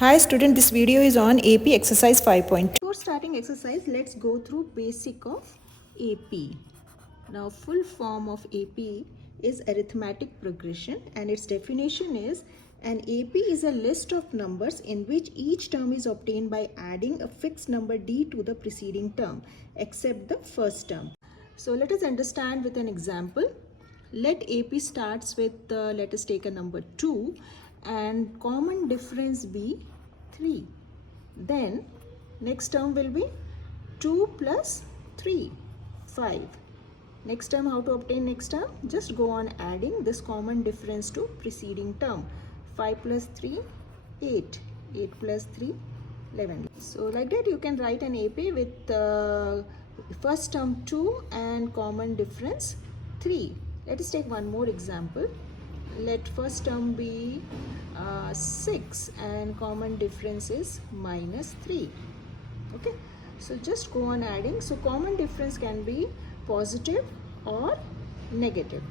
Hi student, this video is on AP exercise 5.2. Before starting exercise, let's go through basic of AP. Now full form of AP is arithmetic progression and its definition is an AP is a list of numbers in which each term is obtained by adding a fixed number D to the preceding term except the first term. So let us understand with an example. Let AP starts with, let us take a number 2 and common difference be 3. Then next term will be 2 plus 3, 5. Next term, how to obtain next term? Just go on adding this common difference to preceding term. 5 plus 3, 8. 8 plus 3, 11. So like that you can write an AP with first term 2 and common difference 3. Let us take one more example. Let first term be 6 and common difference is minus 3. Okay, so just go on adding. So common difference can be positive or negative.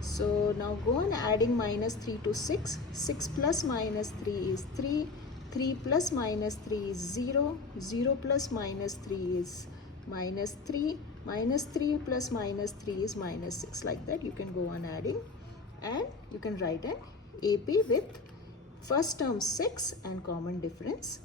So now go on adding minus 3 to 6. 6 plus minus 3 is 3. 3 plus minus 3 is 0. 0 plus minus 3 is minus 3. Minus 3 plus minus 3 is minus 6. Like that you can go on adding and you can write an AP with first term 6 and common difference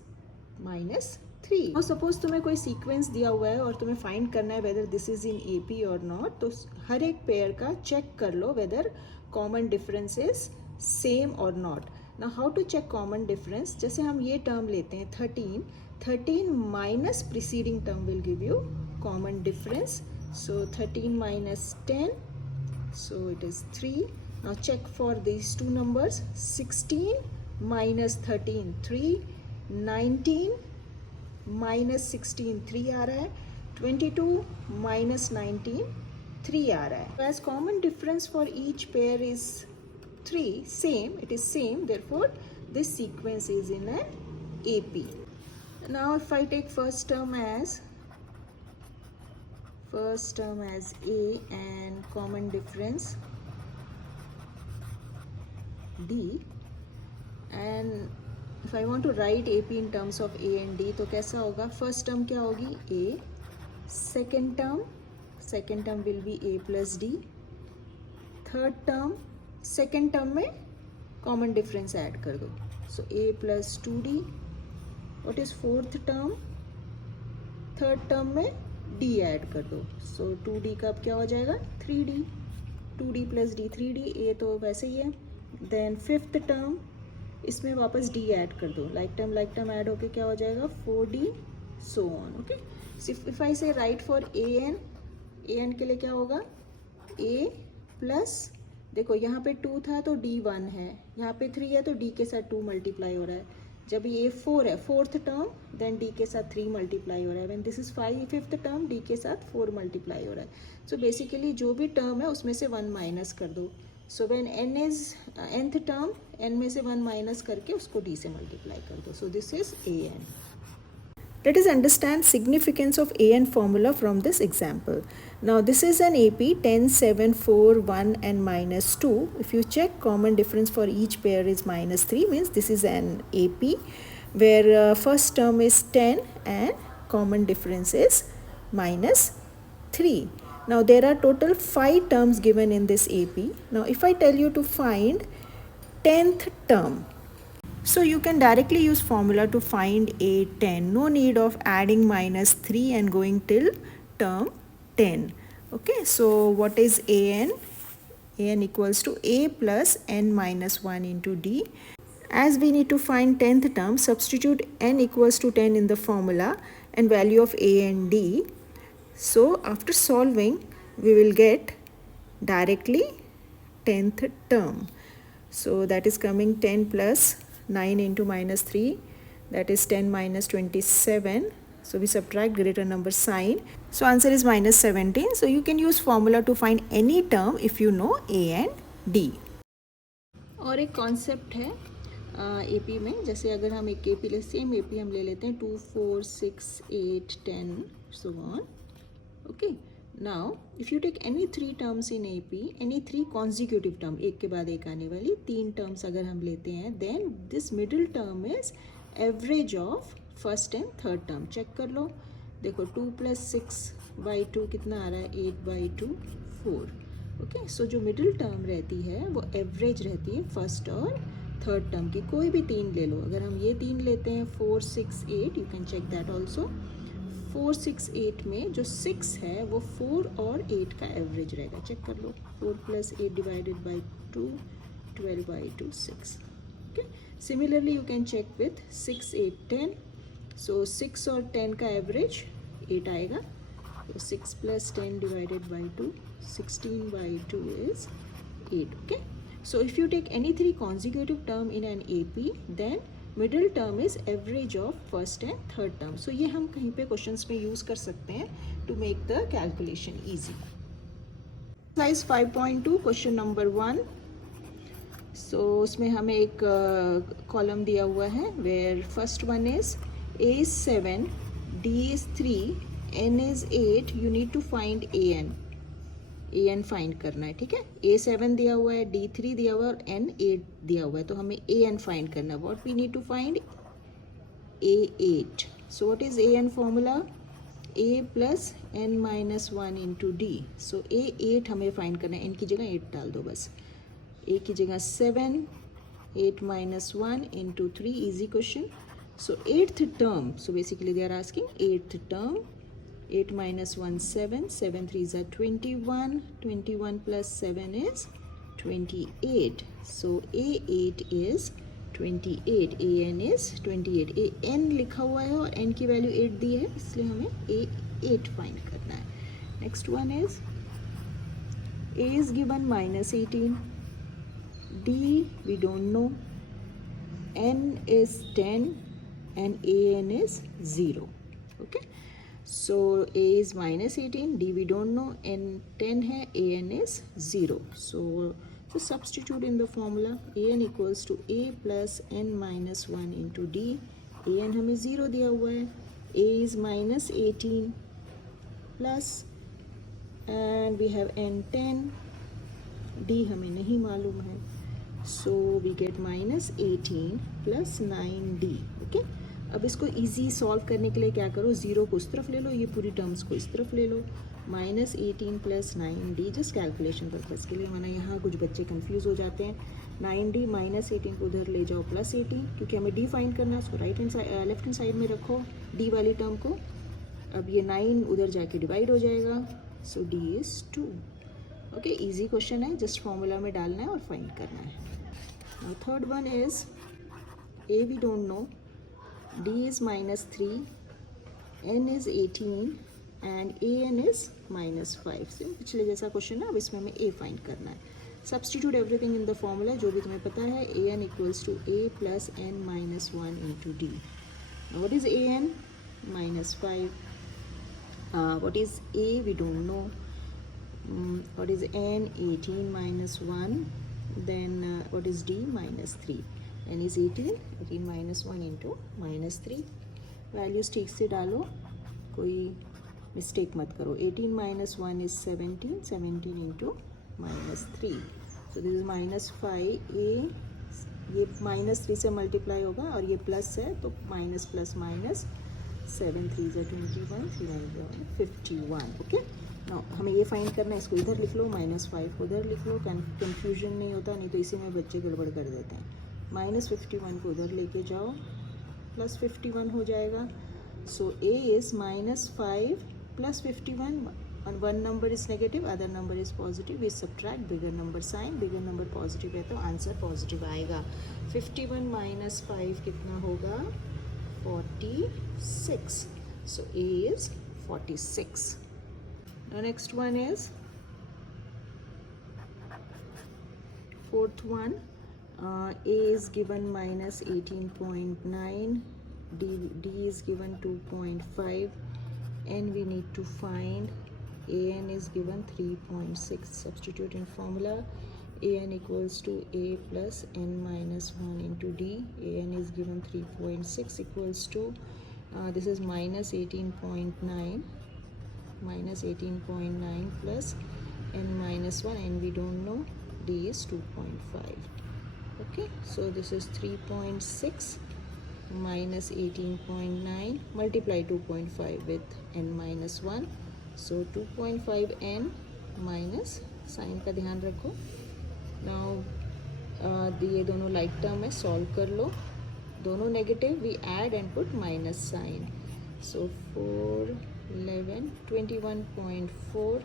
minus 3. Now suppose तुम्हें कोई sequence दिया हुआ है और तुम्हें find करना है whether this is in AP और नॉट, तो हर एक पेयर का चेक कर लो whether common difference is same और not. Now how to check common difference? जैसे हम ये टर्म लेते हैं 13 minus preceding term will give you common difference. So 13 minus 10, so it is 3. Now check for these two numbers. 16 minus 13, 3. 19 minus 16, 3 आ रहा है. 22 minus 19, 3 आ रहा है. As common difference for each pair is 3, same, it is same, therefore this sequence is in an AP. Now if I take first term as A and common difference D, and if I want to write AP in terms of A and D, तो कैसा होगा? First term क्या होगी? A. Second term will be A plus D. Third term, second term में common difference add कर दो, सो A plus 2D. What is fourth term? Third term में D add कर दो, सो 2D का अब क्या हो जाएगा? 3D. 2D plus D 3D. A तो वैसे ही है. देन फिफ्थ टर्म, इसमें वापस D ऐड कर दो, लाइक टर्म ऐड होके क्या हो जाएगा? 4D, so on. Okay, if I से राइट फॉर an के लिए क्या होगा? A प्लस, देखो यहाँ पे 2 था तो D 1 है, यहाँ पे 3 है तो D के साथ 2 मल्टीप्लाई हो रहा है. जब ये 4 है, फोर्थ टर्म, देन D के साथ 3 मल्टीप्लाई हो रहा है. When this is fifth term, D के साथ 4 मल्टीप्लाई हो रहा है. सो बेसिकली जो भी टर्म है उसमें से 1 माइनस कर दो. So when n is nth term, n में से 1 माइनस करके उसको D से मल्टीप्लाई कर दो. So this is an. Let us understand significance of an formula from this example. Now this is an AP 10, 7, 4, 1 and minus 2. If you check, common difference for each pair is minus 3, means this is an AP where first term is 10 and common difference is minus 3. Now there are total 5 terms given in this AP. Now if I tell you to find 10th term, so you can directly use formula to find A10. No need of adding minus 3 and going till term 10. Okay, so what is an? An equals to A plus n minus 1 into D. As we need to find 10th term, substitute n equals to 10 in the formula and value of A and D. So after solving, we will get directly 10th term. So that is coming 10 plus 9 into minus 3, that is 10 minus 27. So we subtract greater number sign. So answer is minus 17. So you can use formula to find any term if you know A and D. और एक concept है AP में, जैसे अगर हम एक AP ले, same AP हम ले लेते हैं 2, 4, 6, 8, 10, so on. Okay. Now if you take any 3 terms in AP, any 3 consecutive term, एक के बाद एक आने वाली 3 terms अगर हम लेते हैं, then this middle term is average of first and third term check कर लो। देखो 2 + 6/2 कितना आ रहा है, 8/2 4। ओके, सो जो मिडिल टर्म रहती है वो एवरेज रहती है फर्स्ट और थर्ड टर्म की। कोई भी तीन ले लो, अगर हम ये तीन लेते हैं 4 6 8, you can check that also. 4 6 8 में जो 6 है वो 4 और 8 का एवरेज रहेगा, चेक कर लो। 4 + 8 / 2 12/2 6। Okay, similarly you can check with 6 8 10। So 6 और 10 का एवरेज 8 आएगा, तो 6 + 10 / 2 16/2 is 8. Okay, so if you take any three consecutive term in an AP, then middle term is average of first and third term. So ये हम कहीं पे questions में use कर सकते हैं to make the calculation easy. Exercise 5.2 question number 1. So उसमें हमें एक column दिया हुआ है where first one is A is 7, D is 3, N is 8. You need to find AN. AN find करना है, ठीक है। A7 दिया हुआ है, D3 दिया हुआ है और N8 दिया हुआ है, तो हमें AN फाइंड करना है। What we need to find A8। So what is AN formula, A + N - 1 × D। So A8 हमें फाइंड करना है, N की जगह 8 डाल दो बस। A की जगह 7, 8 - 1 × 3, easy question. So 8th term, so basically they are asking 8th term. 8 - 1 7, 7 3s are 21, 21 + 7 is 28. So A8 is 28, AN is 28। AN लिखा हुआ है और N की वैल्यू 8 दी है, इसलिए हमें A8 फाइंड करना है। Next one is A is given -18, D we don't know, N is 10 and AN is 0. Okay, so A is -18, D we don't know, N 10 है, AN is 0. So substitute in the formula, AN equals to A + N - 1 × D। AN हमें 0 दिया हुआ है, A is -18 plus and we have N 10, D हमें नहीं मालूम है, so we get -18 + 9D। okay, अब इसको इजी सॉल्व करने के लिए क्या करो, 0 को उस तरफ ले लो, ये पूरी टर्म्स को इस तरफ ले लो। -18 + 9D, जस्ट कैलकुलेशन पर्पज़ के लिए, वरना यहाँ कुछ बच्चे कंफ्यूज हो जाते हैं। 9D -18 को उधर ले जाओ +18, क्योंकि हमें D फाइंड करना है, उसको right hand side left hand side में रखो D वाली टर्म को। अब ये 9 उधर जाके डिवाइड हो जाएगा, सो D is 2। Okay, easy question है, जस्ट फॉर्मूला में डालना है और फाइंड करना है। Third one is A we don't know, D is -3, N is 18 and AN is -5। से पिछले जैसा क्वेश्चन है, अब इसमें हमें A फाइंड करना है। Substitute everything in the formula, जो भी तुम्हें पता है। AN equals to A + N - 1 × D। What is AN? -5. What is A? We don't know. What is N? 18 - 1. Then what is D? -3. N is 18, 18 - 1 × -3। Values ठीक से डालो, कोई मिस्टेक मत करो। 18 - 1 is 17, 17 × -3। So this is -5। A ये -3 से multiply होगा और ये प्लस है, तो minus plus minus, 7 3s are 21, 3 9s are 51। Okay, हमें ये फाइंड करना है, इसको इधर लिख लो, -5 को उधर लिख लो, कन्फ्यूजन नहीं होता, नहीं तो इसी में बच्चे गड़बड़ कर देते हैं। -51 को उधर लेके जाओ, +51 हो जाएगा। सो A is -5 + 51, and one number is negative, other number is positive, we subtract bigger number sign, bigger number positive है तो आंसर पॉजिटिव आएगा। 51 - 5 कितना होगा, 46। सो A is 46। Now next one is fourth one. A is given -18.9, D is given 2.5, and we need to find AN is given 3.6. Substitute in formula, AN equals to A + N - 1 × D। AN is given 3.6 equals to, this is -18.9 plus N - 1, and we don't know, D is 2.5. Okay, so this is 3.6 minus 18.9 multiply 2.5 with n minus 1, so 2.5 n minus sign का ध्यान रखो. Now ये दोनों like term है, solve कर लो. दोनों negative, we add and put minus sign. So 4 11 21.4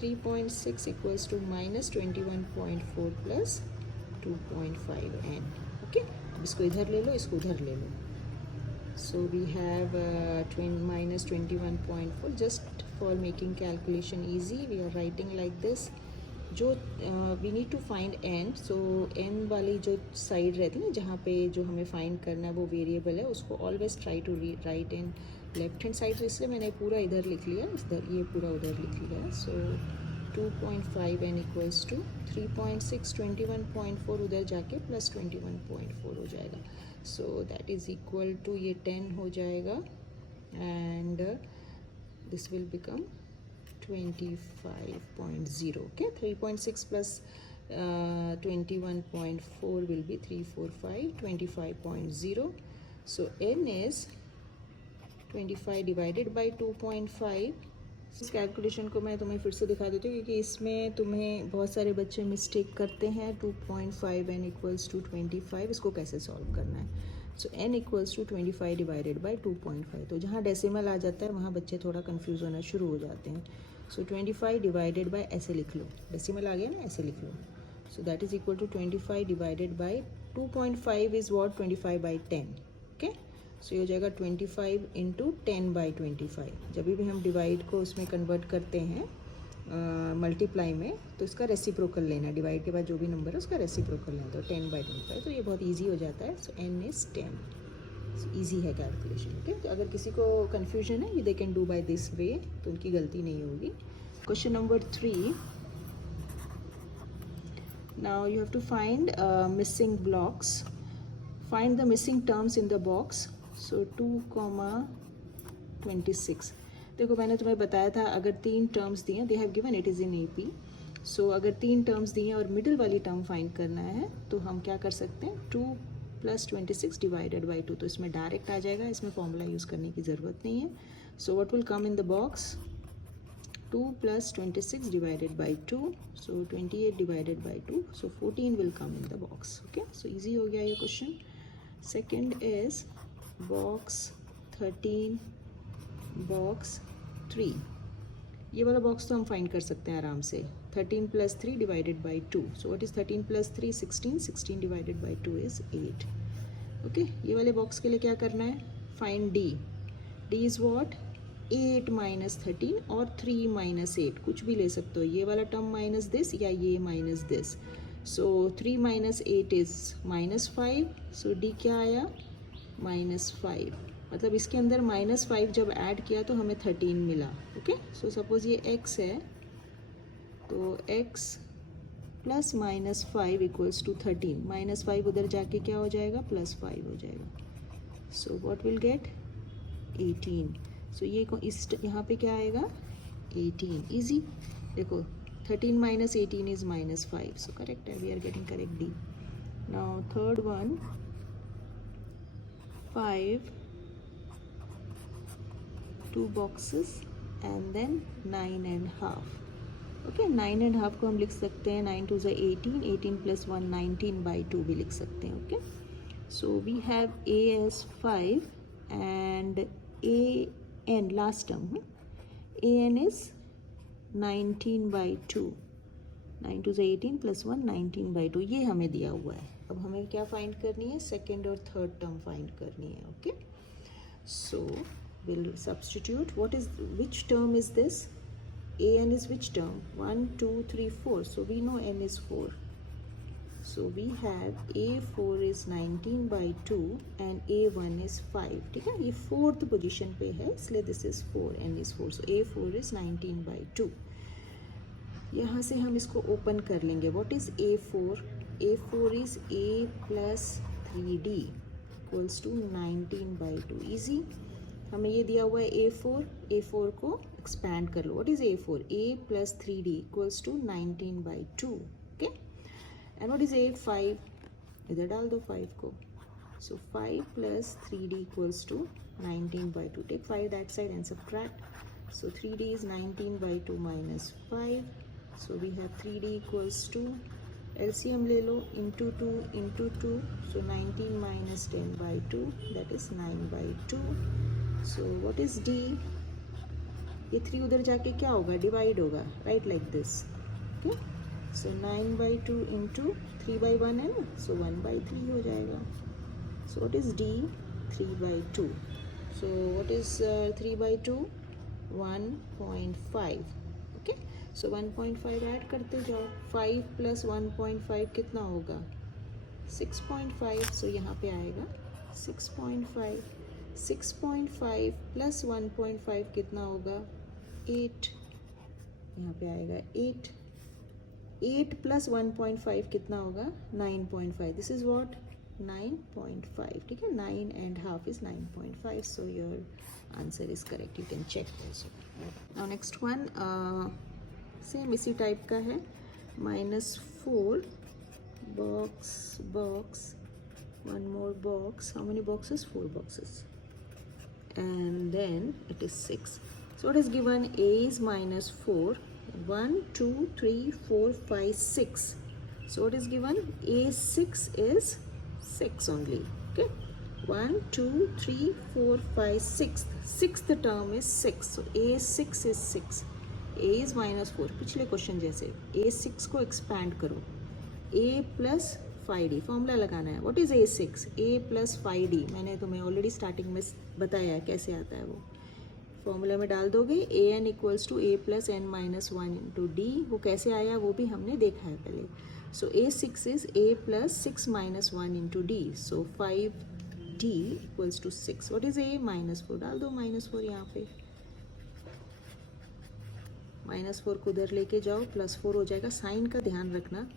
3.6 equals to minus 21.4 plus 2.5 n. Okay, इसको इधर ले लो, इसको उधर ले लो. So we have minus 21.4. Just for making calculation easy we are writing like this. जो we need to find n, so n वाली जो साइड रहती है ना जहाँ पे जो हमें फाइंड करना है वो वेरिएबल है, उसको always try to write in left hand side. इसलिए मैंने पूरा इधर लिख लिया, इधर ये पूरा उधर लिख लिया. सो 2.5 n इक्वल्स टू 3.6 21.4 उधर जाके प्लस 21.4 हो जाएगा. So that is equal to ये 10 हो जाएगा and this will become 25.0. okay, 3.6 plus 21.4 will be 345 25.0. so n is 25 divided by 2.5. इस कैलकुलेशन को मैं तुम्हें फिर से दिखा देती हूँ क्योंकि इसमें तुम्हें बहुत सारे बच्चे मिस्टेक करते हैं. 2.5 n इक्वल्स टू 25, इसको कैसे सॉल्व करना है. So n equals to 25 divided by 2.5. तो जहाँ डेसिमल आ जाता है वहाँ बच्चे थोड़ा कंफ्यूज होना शुरू हो जाते हैं. सो 25 डिवाइडेड बाई, ऐसे लिख लो, डेसिमल आ गया ना, ऐसे लिख लो. So that is equal to 25 divided by 2.5 is what 25 by 10. Okay, so ये हो जाएगा 25 इंटू 10 बाई 25. जब भी हम डिवाइड को उसमें कन्वर्ट करते हैं मल्टीप्लाई में, तो इसका रेसिप्रोकल लेना. डिवाइड के बाद जो भी नंबर है उसका रेसिप्रोकल लेना. तो 10 बाई 25, तो ये बहुत ईजी हो जाता है. So n is 10. ईजी है कैलकुलेशन. ओके, तो अगर किसी को कन्फ्यूजन है, they can do by this way, तो उनकी गलती नहीं होगी. Question number 3. Now you have to find missing blocks. Find the missing terms in the box. So 2,26. देखो मैंने तुम्हें बताया था अगर 3 टर्म्स दिए, they have given, it is in AP. सो अगर 3 टर्म्स दिए और मिडिल वाली टर्म फाइंड करना है तो हम क्या कर सकते हैं, 2 प्लस 26 डिवाइडेड बाई 2. तो इसमें डायरेक्ट आ जाएगा, इसमें फॉर्मूला यूज़ करने की ज़रूरत नहीं है. So what will come in the box, 2 plus 26 divided by 2. So 28 divided by 2. So 14 will come in the box. Okay, so easy हो गया ये question. Second is box 13 box 3. ये वाला बॉक्स तो हम फाइंड कर सकते हैं आराम से. 13 plus 3 divided by 2. So what is 13 plus 3, 16. 16 divided by 2 is 8. Okay, ये वाले बॉक्स के लिए क्या करना है, find D. D is what, 8 minus 13 और 3 माइनस 8, कुछ भी ले सकते हो. ये वाला टर्म माइनस दिस या ये minus this. So 3 minus 8 is minus 5. So D क्या आया, माइनस 5. मतलब इसके अंदर माइनस 5 जब ऐड किया तो हमें 13 मिला. ओके, सो सपोज ये x है, तो x plus minus 5 equals to 13. Minus 5 उधर जाके क्या हो जाएगा, प्लस 5 हो जाएगा. So what will get 18. सो ये इस यहाँ पे क्या आएगा, 18. इजी. देखो 13 minus 18 is minus 5. So correct है, we are getting correct D. Now third one, 5 2 boxes and then 9.5. Okay, 9.5 को हम लिख सकते हैं 9 2 ज़ा 18, 18 प्लस 1 19 बाई 2 भी लिख सकते हैं. Okay, so we have A as 5 and AN last term, AN is 19 by 2. 9 2 ज़ा 18 प्लस 1 19 बाई 2, ये हमें दिया हुआ है. अब हमें क्या फाइंड करनी है, सेकेंड और थर्ड टर्म फाइंड करनी है. Okay, so we'll substitute. What is, which term is this, an is which term, 1 2 3 4. So we know n is 4. So we have a4 is 19 by 2 and a1 is 5. ठीक है, ये fourth position पे है इसलिए this is 4, n is 4. So a4 is 19 by 2. यहाँ से हम इसको ओपन कर लेंगे. What is a4? a4 is a plus 3d equals to 19 by 2. Easy. हमें ये दिया हुआ है a4. a4 को एक्सपैंड कर लो. What is a4? a plus 3d equals to 19 by 2. Okay, and what is a5? इधर डाल दो 5 को. So 5 plus 3d equals to 19 by 2. Take 5 that side and subtract. So 3d is 19 by 2 minus 5. So we have 3d equals to, LCM ले लो, into 2, so 19 minus 10 by 2, that is 9 by 2. So what is d? ये 3 उधर जाके क्या होगा, divide होगा, right like this. Okay, so 9 by 2 into 3 by 1 है ना, सो 1 by 3 हो जाएगा. So what is d? 3 by 2. So what is 3 by 2? 1.5. Okay, so 1.5 add करते जाओ. 5 plus 1.5 कितना होगा, 6.5. so यहाँ पे आएगा 6.5. 6.5 plus 1.5 कितना होगा, 8. यहाँ पे आएगा 8. 8 plus 1.5 कितना होगा, 9.5. This is what, 9.5. ठीक है, 9.5 is 9.5. so your answer is correct. You can check also. Now next one, same इसी टाइप का है. -4 box, one more box. How many boxes? 4 boxes. And then it is 6. So what is given? A is -4. 1, 2, 3, 4, 5, 6. So what is given? A6 is 6 only. Okay, 1, 2, 3, 4, 5, 6. Sixth term is 6. So A6 is 6. A is -4. पिछले question जैसे A6 को expand करो. A plus 5D formula लगाना है. What is A6? A plus 5D. मैंने तुम्हें already starting में बताया है कैसे आता है. वो फॉर्मूला में डाल दोगे. an equals to a plus N minus 1 into D. वो कैसे आया वो भी हमने देखा है पहले. So A6 is a plus 6 minus 1 into D. So 5D equals to 6. What is a? -4. डाल दो -4 यहाँ पे. -4 को उधर लेके जाओ, +4 हो जाएगा. साइन का ध्यान रखना,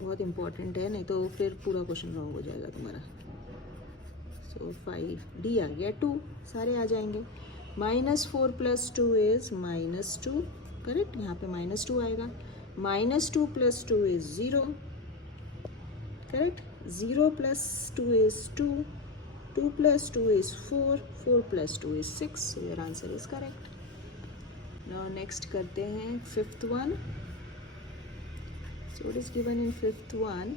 बहुत इंपॉर्टेंट है, नहीं तो फिर पूरा क्वेश्चन रॉन्ग हो जाएगा तुम्हारा. सो 5D आ गया 2. सारे आ जाएंगे. -4 + 2 इज -2. करेक्ट, यहाँ पे -2 आएगा. -2 + 2 is 0. Correct. 0 + 2 is 2. 2 + 2 is 4. 4 + 2 is 6. So your answer is correct. Now next करते हैं fifth one. So what is given in fifth one?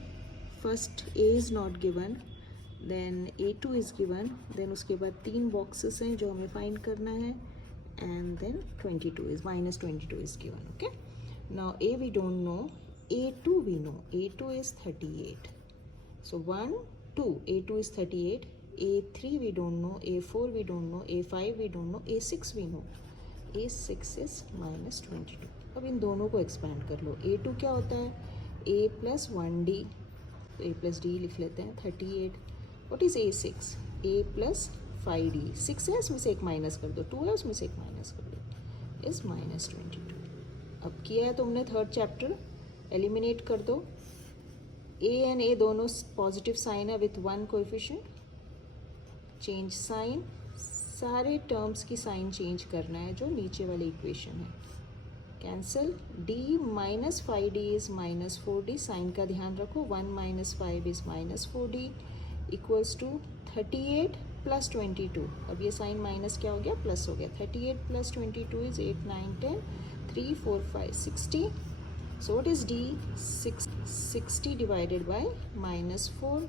First A is not given, then A2 is given, then उसके बाद 3 boxes हैं जो हमें find करना है, and then 22 is -22 is given. Okay. Now A we don't know, A2 we know. A2 is 38. So 1, 2. A2 is 38. A3 we don't know. A4 we don't know. A5 we don't know. A6 we know. A6 is -22. अब इन दोनों को expand कर लो. A2 क्या होता है? A plus 1D. तो A plus D लिख लेते हैं. 38. What is A6? A plus 5D. 6 है, इसमें से एक माइनस कर दो. 2 है, उसमें से एक माइनस कर दो. इज -22. अब किया है तुमने थर्ड चैप्टर. एलिमिनेट कर दो. A एंड A दोनों पॉजिटिव साइन है विथ 1 कोएफिशिएंट. Change sign. सारे टर्म्स की साइन चेंज करना है जो नीचे वाली इक्वेशन है. Cancel. D -5D is -4D. Sign का ध्यान रखो. 1 - 5 इज -4D इक्वल्स टू 38 + 22. अब ये साइन माइनस क्या हो गया, प्लस हो गया. 38 + 22 is 8, 9, 10, 3, 4, 5, 60. So what is D? 60 divided by -4.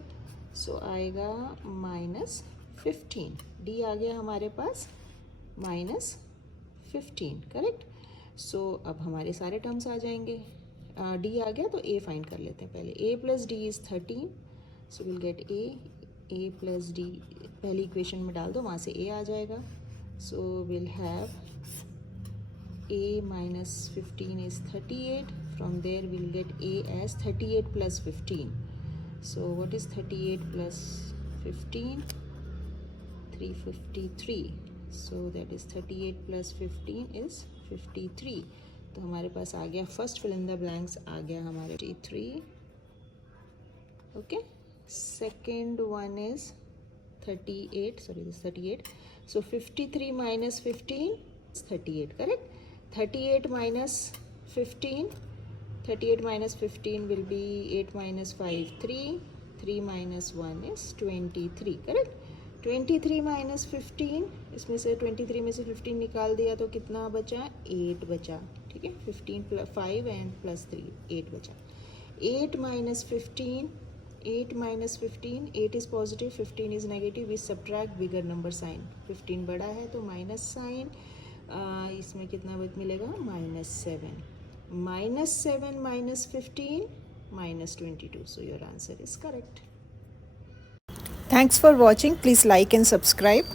सो आएगा -15. D आ गया हमारे पास -15. करेक्ट. सो अब हमारे सारे टर्म्स आ जाएंगे. D आ गया तो A फाइंड कर लेते हैं पहले. A + D is 13. So will get A + D. पहली इक्वेशन में डाल दो, वहाँ से A आ जाएगा. So will have A - 15 is 38. From there will get A as 38 + 15. So what is 38 + 15? 353. So that is 38 + 15 is 53. तो हमारे पास आ गया first fill in the blanks आ गया हमारे 53. Okay. Second one is 38. Sorry this 38. So 53 - 15 is 38. Correct. 38 - 15. 38 - 15 will be 8 - 5 3. 3 minus 1 is 23, correct. 23 minus 15, इसमें से 23 में से 15 निकाल दिया तो कितना बचा, 8 बचा. ठीक है, 15 प्लस 5 एंड प्लस 3, 8 बचा. 8 minus 15, 8 minus 15, 8 is positive, 15 is negative. We subtract bigger number sign. 15 बड़ा है तो माइनस साइन. इसमें कितना मिलेगा, -7. -7 minus 15 minus 22. So your answer is correct. Thanks for watching. Please like and subscribe.